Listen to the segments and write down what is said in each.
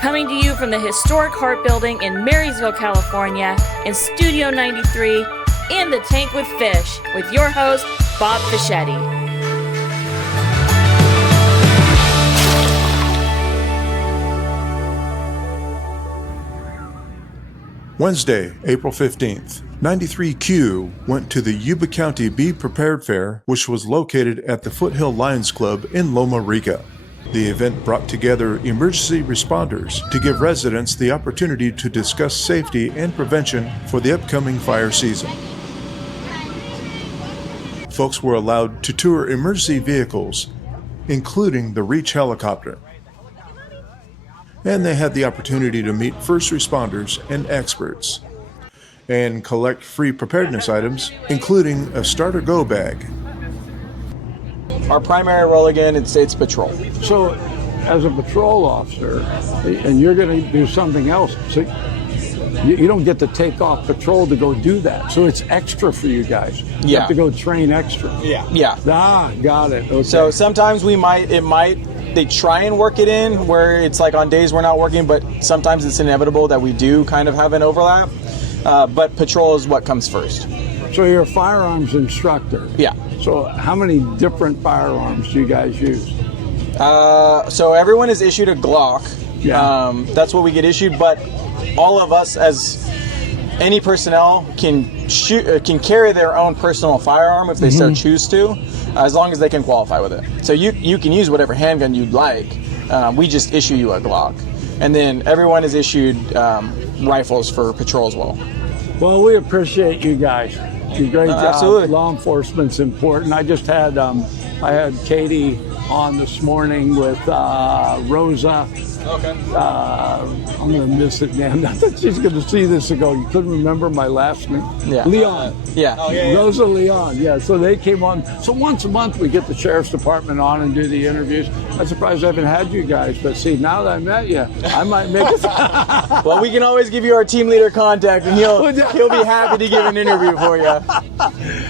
Coming to you from the historic Hart Building in Marysville, California, in Studio 93, In the Tank with Fish, with your host, Bob Fischetti. Wednesday, April 15th, 93Q went to the Yuba County Be Prepared Fair, which was located at the Foothill Lions Club in Loma, Rica. The event brought together emergency responders to give residents the opportunity to discuss safety and prevention for the upcoming fire season. Folks were allowed to tour emergency vehicles, including the Reach helicopter. And they had the opportunity to meet first responders and experts, and collect free preparedness items, including a starter-go bag. Our primary role, again, it's patrol. So, as a patrol officer, and you're going to do something else, so you don't get to take off patrol to go do that. So it's extra for you guys. You have to go train extra. Yeah. Ah, got it. Okay. So sometimes they try and work it in where it's like on days we're not working, but sometimes it's inevitable that we do kind of have an overlap. But patrol is what comes first. So you're a firearms instructor. Yeah. So how many different firearms do you guys use? So everyone is issued a Glock. Yeah. That's what we get issued, but all of us as any personnel can carry their own personal firearm if they so choose to, as long as they can qualify with it. So you can use whatever handgun you'd like. We just issue you a Glock. And then everyone is issued rifles for patrol as well. Well, we appreciate you guys. You great job. Absolutely. Law enforcement's important. I just had I had Katie on this morning with Rosa. Okay. I'm gonna miss it, man. I thought she's gonna see this and go, you couldn't remember my last name? Yeah. Leon. Yeah. Oh, yeah. Rosa Leon. Yeah. So they came on. So once a month we get the sheriff's department on and do the interviews. I'm surprised I haven't had you guys, but see, now that I met you, I might make it. Well, we can always give you our team leader contact, and he'll be happy to give an interview for you.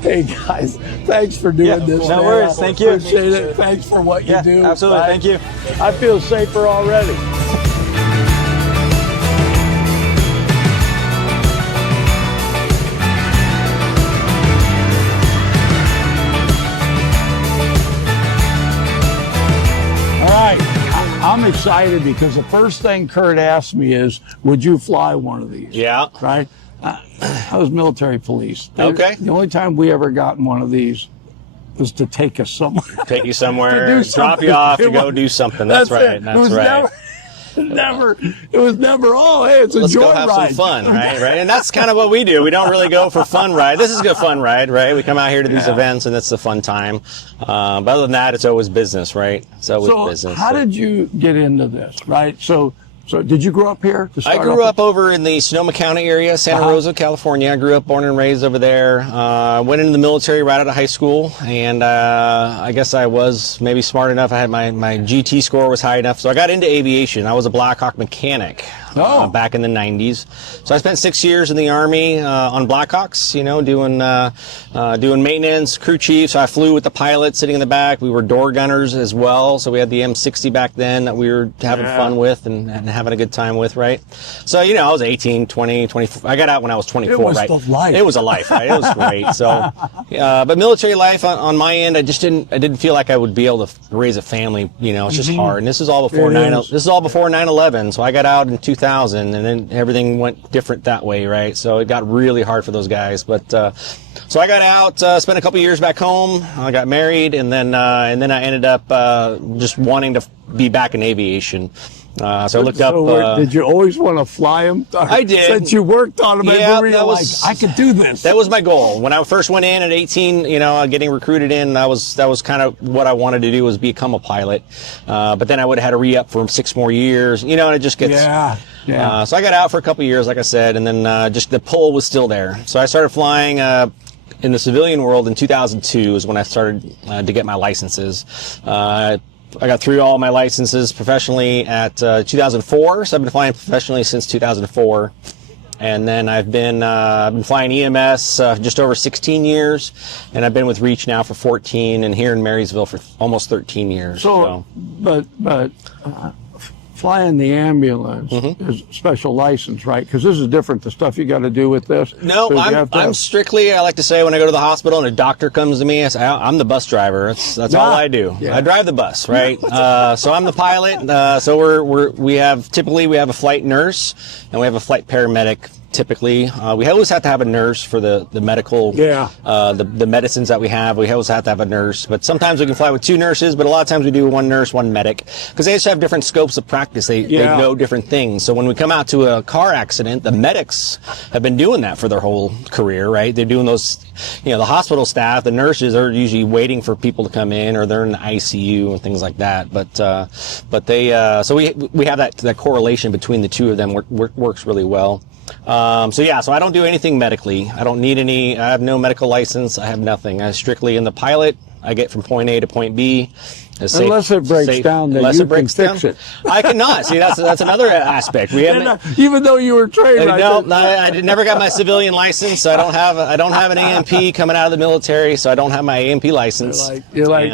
Hey guys, thanks for doing this. No man. worries. Thank you. Appreciate it. Thanks for what you do. Absolutely. Bye. Thank you. I feel safer already. I'm excited because the first thing Kurt asked me is, would you fly one of these? Yeah. Right? I was military police. Okay. The only time we ever got one of these was to take us somewhere. Take you somewhere, drop you off to go do something. That's right. It. That's right. It was never, oh, hey, it's a Let's joy go have ride. some fun, right? And that's kind of what we do. We don't really go for fun ride. This is a good fun ride, right? We come out here to these events, and it's a fun time. But other than that, it's always business, right? It's always business. How did you get into this, right? So did you grow up here? I grew up over in the Sonoma County area, Santa Rosa, California. I grew up, born and raised over there. Went into the military right out of high school, and I guess I was maybe smart enough. I had my GT score was high enough, so I got into aviation. I was a Black Hawk mechanic back in the 90s. So I spent 6 years in the Army on Blackhawks, doing maintenance, crew chief. So I flew with the pilot sitting in the back. We were door gunners as well, so we had the M60 back then that we were having fun with and having a good time with, right? So, I was 18, 20, 24. I got out when I was 24, right? It was the life. It was a life, right? It was great. So, but military life on my end, I didn't feel like I would be able to raise a family. It's just hard. And this is all before 9/11. So I got out in 2000, and then everything went different that way, right? So it got really hard for those guys. But so I got out, spent a couple years back home. I got married, and then I ended up just wanting to be back in aviation. So I looked up. Did you always want to fly them? I did. Since you worked on them, I could do this. That was my goal. When I first went in at 18, getting recruited in, that was kind of what I wanted to do, was become a pilot. But then I would have had to re-up for 6 more years. And it just gets. Yeah. So I got out for a couple of years, like I said, and then just the pull was still there. So I started flying in the civilian world in 2002 is when I started to get my licenses. I got through all my licenses professionally at 2004, so I've been flying professionally since 2004. And then I've been flying EMS just over 16 years, and I've been with Reach now for 14, and here in Marysville for almost 13 years. But flying the ambulance is special license, right? Because this is different. The stuff you got to do with this. No, So I'm strictly. I like to say when I go to the hospital and a doctor comes to me, I say I'm the bus driver. That's all I do. Yeah. I drive the bus, right? So I'm the pilot. So we have a flight nurse and we have a flight paramedic. Typically, we always have to have a nurse for the medical, the medicines that we have. We always have to have a nurse, but sometimes we can fly with two nurses, but a lot of times we do one nurse, one medic, because they just have different scopes of practice. They know different things. So when we come out to a car accident, the medics have been doing that for their whole career, right? They're doing those, the hospital staff, the nurses are usually waiting for people to come in, or they're in the ICU and things like that. But they, so we have that correlation between the two of them works really well. So I don't do anything medically. I don't need any. I have no medical license. I have nothing. I'm strictly in the pilot. I get from point A to point B. Unless it breaks down, then you can fix it. I cannot. See, that's another aspect. We have even though you were trained. I never got my civilian license. I don't have an AMP coming out of the military, so I don't have my AMP license. You're like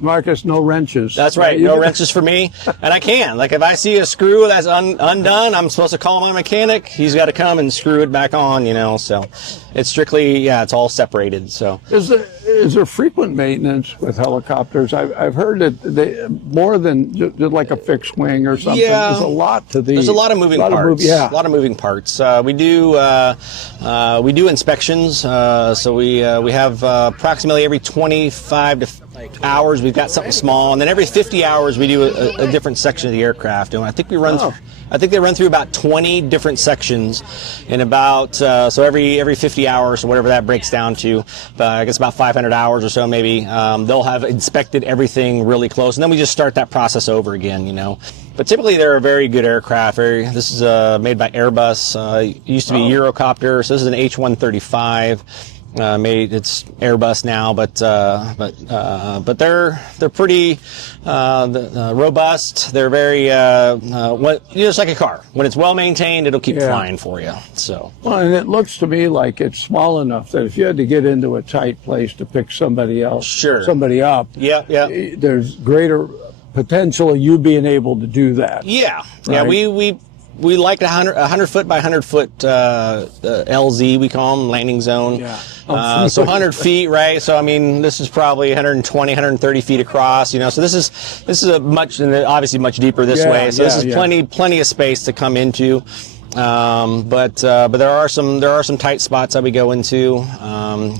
Marcus, no wrenches. That's right. No wrenches for me. And I can. Like if I see a screw that's undone, I'm supposed to call my mechanic. He's got to come and screw it back on, So it's strictly, it's all separated. So is there frequent maintenance with helicopters? I've heard that they more than just like a fixed wing or something. Yeah. There's a lot to these. There's a lot of moving parts. A lot of moving parts. We do inspections. So we have approximately every 25 to hours we've got something small, and then every 50 hours we do a different section of the aircraft. And I think we run. I think they run through about 20 different sections in about, so every 50 hours or whatever that breaks down to, I guess about 500 hours or so maybe, they'll have inspected everything really close, and then we just start that process over again, But typically they're a very good aircraft. This is made by Airbus. It used to be Eurocopter, so this is an H-135. It's Airbus now, but they're pretty robust. They're very just like a car. When it's well maintained, it'll keep flying for you. So and it looks to me like it's small enough that if you had to get into a tight place to pick somebody up, there's greater potential of you being able to do that. Yeah, right? We like 100 foot by 100 foot LZ, we call them, landing zone. Yeah. So 100 feet, right? So I mean, this is probably 120, 130 feet across. So this is obviously much deeper this way. So this is plenty of space to come into. But there are some tight spots that we go into.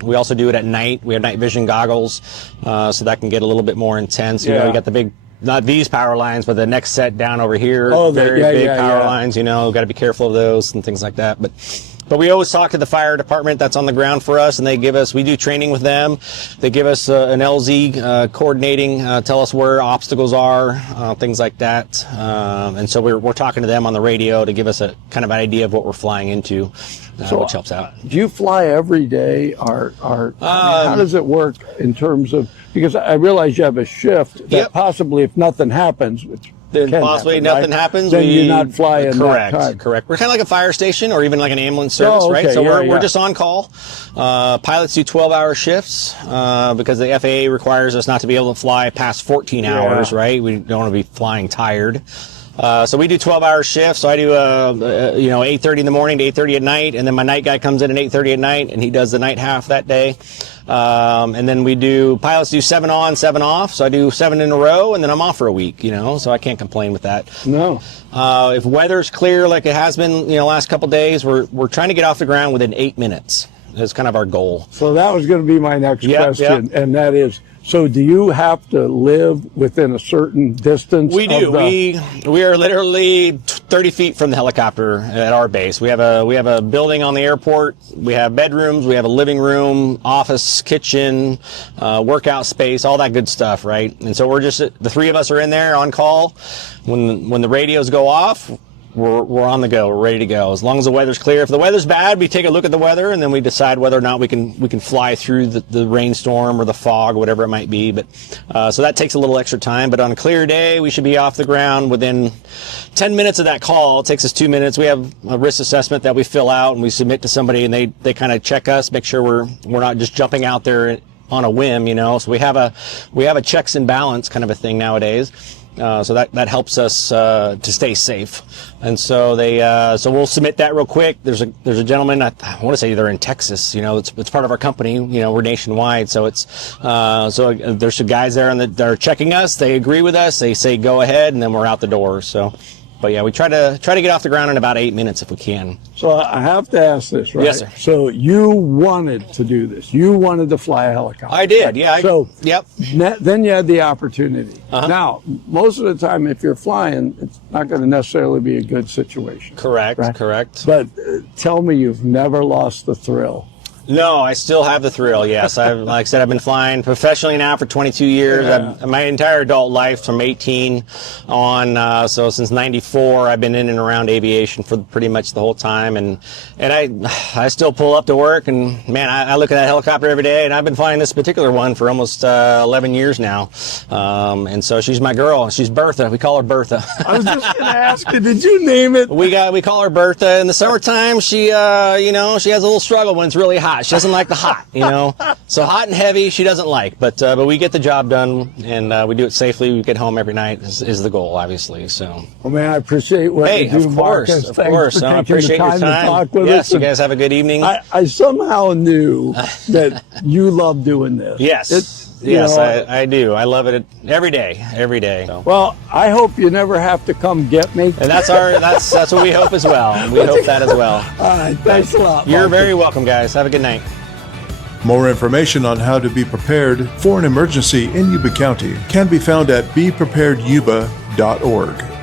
We also do it at night. We have night vision goggles, so that can get a little bit more intense. You got the big. Not these power lines, but the next set down over here. Very big power lines, got to be careful of those and things like that. But we always talk to the fire department that's on the ground for us, and we do training with them. They give us an LZ coordinating, tell us where obstacles are, things like that. And so we're talking to them on the radio to give us a kind of idea of what we're flying into, which helps out. Do you fly every day, or how does it work in terms of, because I realize you have a shift that possibly if nothing happens, then possibly nothing happens. Then you're not flying. Correct. We're kind of like a fire station or even like an ambulance service, right? So we're just on call. Pilots do 12-hour shifts because the FAA requires us not to be able to fly past 14 hours, right? We don't want to be flying tired. So we do 12-hour shifts. So I do 8:30 in the morning to 8:30 at night, and then my night guy comes in at 8:30 at night, and he does the night half that day. And then pilots do 7 on, 7 off. So I do 7 in a row, and then I'm off for a week. So I can't complain with that. No. If weather's clear, like it has been, last couple days, we're trying to get off the ground within 8 minutes. That's kind of our goal. So that was going to be my next question, and that is. So do you have to live within a certain distance? We do. We are literally 30 feet from the helicopter at our base. We have a building on the airport. We have bedrooms. We have a living room, office, kitchen, workout space, all that good stuff, right? And so the three of us are in there on call. When the radios go off, we're on the go. We're ready to go. As long as the weather's clear. If the weather's bad, we take a look at the weather and then we decide whether or not we can fly through the rainstorm or the fog, whatever it might be. But so that takes a little extra time. But on a clear day, we should be off the ground within 10 minutes of that call. It takes us 2 minutes. We have a risk assessment that we fill out and we submit to somebody, and they kind of check us, make sure we're not just jumping out there on a whim, So we have a checks and balance kind of a thing nowadays. So that helps us to stay safe. And so so we'll submit that real quick. There's a gentleman, I want to say they're in Texas. It's part of our company. We're nationwide. So there's some guys there that are checking us. They agree with us. They say go ahead, and then we're out the door. So. But yeah, we try to get off the ground in about 8 minutes if we can. So I have to ask this, right? Yes, sir. So you wanted to do this. You wanted to fly a helicopter. I did, yeah. Yep. Then you had the opportunity. Now, most of the time, if you're flying, it's not going to necessarily be a good situation. Correct, right? correct. But tell me you've never lost the thrill. No, I still have the thrill, yes. Like I said, I've been flying professionally now for 22 years. Yeah. My entire adult life from 18 on, so since 94, I've been in and around aviation for pretty much the whole time. And I still pull up to work, and man, I look at that helicopter every day, and I've been flying this particular one for almost 11 years now. And so she's my girl. She's Bertha. We call her Bertha. I was just going to ask you, did you name it? We call her Bertha. In the summertime, she, she has a little struggle when it's really hot. She doesn't like the hot, So hot and heavy, she doesn't like. But we get the job done, and we do it safely. We get home every night is the goal, obviously. So. Well, man, I appreciate what you do, Marcus. Of course. For I taking appreciate the time your time. to talk with yes, us. you guys have a good evening. I somehow knew that you love doing this. Yes. I do. I love it every day. So. Well, I hope you never have to come get me. And that's what we hope as well. We hope that as well. All right, thanks a lot. You're very welcome, guys. Have a good night. More information on how to be prepared for an emergency in Yuba County can be found at bepreparedyuba.org.